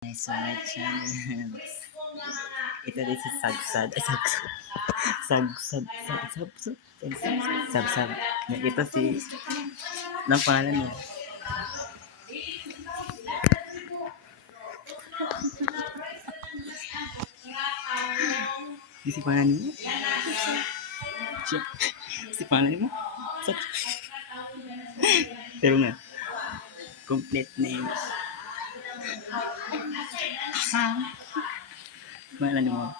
Guys, so my channel. Ito din si Sagsad. Ay, Sagsad. Sagsad. Sagsad. Sagsad. Ito si... Anong pangalan mo? Si pangalan mo? Si pangalan mo? Pero nga. Complete name. Pangalan mo?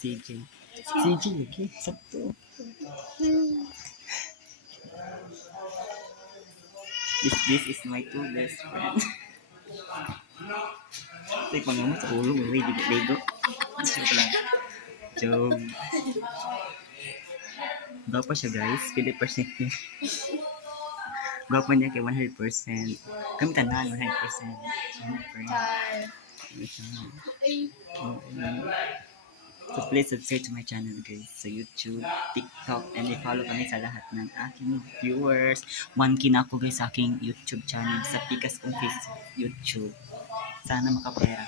CJ. CJ, okay. Sakto. This is my two best friends. Ito yung pangamo sa ulo. May ligo. Joke lang. Joke. Gwapo siya guys. 50% niya. Gwapo niya kay 100%. Kami tanan 100%. Siyempre. So please subscribe to my channel guys sa YouTube, TikTok, and i-follow kami sa lahat ng aking viewers. 1K na ako guys sa aking YouTube channel sa Pikas kong Facebook YouTube. Sana makapera.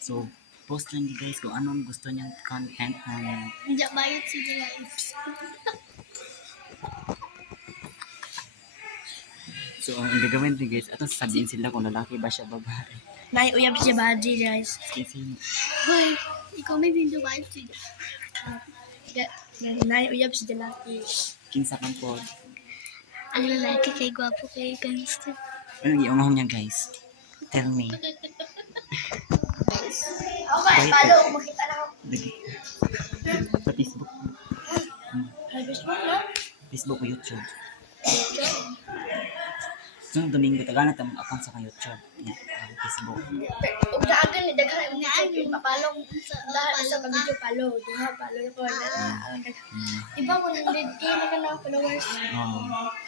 So, post lang guys kung anong gusto niyang content namin. Hindi bayad si Lives. So, ang gagawin din guys, atong sabihin sila kung lalaki ba siya babae. Nay, uyab siya baji, guys. Kasi, Hoy, ikaw may hindi bayad si Nay, uyab siya lalaki. kinsa kang po. Ang lalaki kay gwapo kay gangster. Anong iungahong niya guys? Tell me. Okay, follow. Makita na ako. Lagi. Sa Facebook. Facebook na? Facebook o YouTube. Sunod Domingo, tagana tamang account sa YouTube. Facebook. Huwag na agad ni daghan mo nga papalong lahat sa pag-video follow. Duha follow ko na. Iba mo nang lead na ka na followers.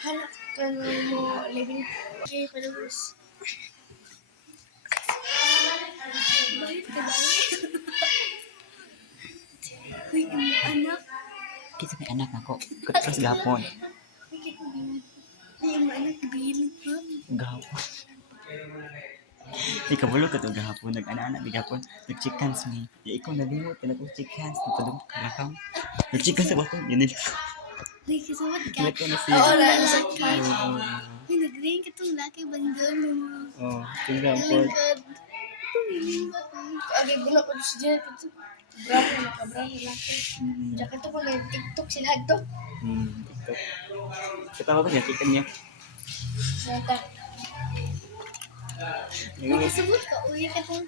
Hanap ka mo 11K followers. Bayit ka ba? Uy, anak. Kita may anak ako. Katras gapon. Uy, anak, bilid pa. Gapon. May kabalo ka to gahapon. Nag-ana-ana gahapon. Nag-chickens me. Ikaw nalimot. Nag-chickens. Nagpadong kakam. Nag-chickens sa bato. Yun nila. Uy, kasawad ka. Ito na siya. Oo, lalaki. Uy, nag-ring ka itong laki. Bandol mo. Oo. Singapore. Okay, guna ko si Jeff. Bravo na ka, bravo laki. Tsaka ito ko na TikTok sila ito. TikTok. Kita ba siya? Chicken niya. Nata. Nakasabot ka, uy, ka itong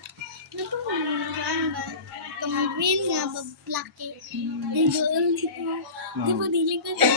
ano to, ano ba? Itong green nga, blacky. Yung doon dito. Di ba, dilig ko siya.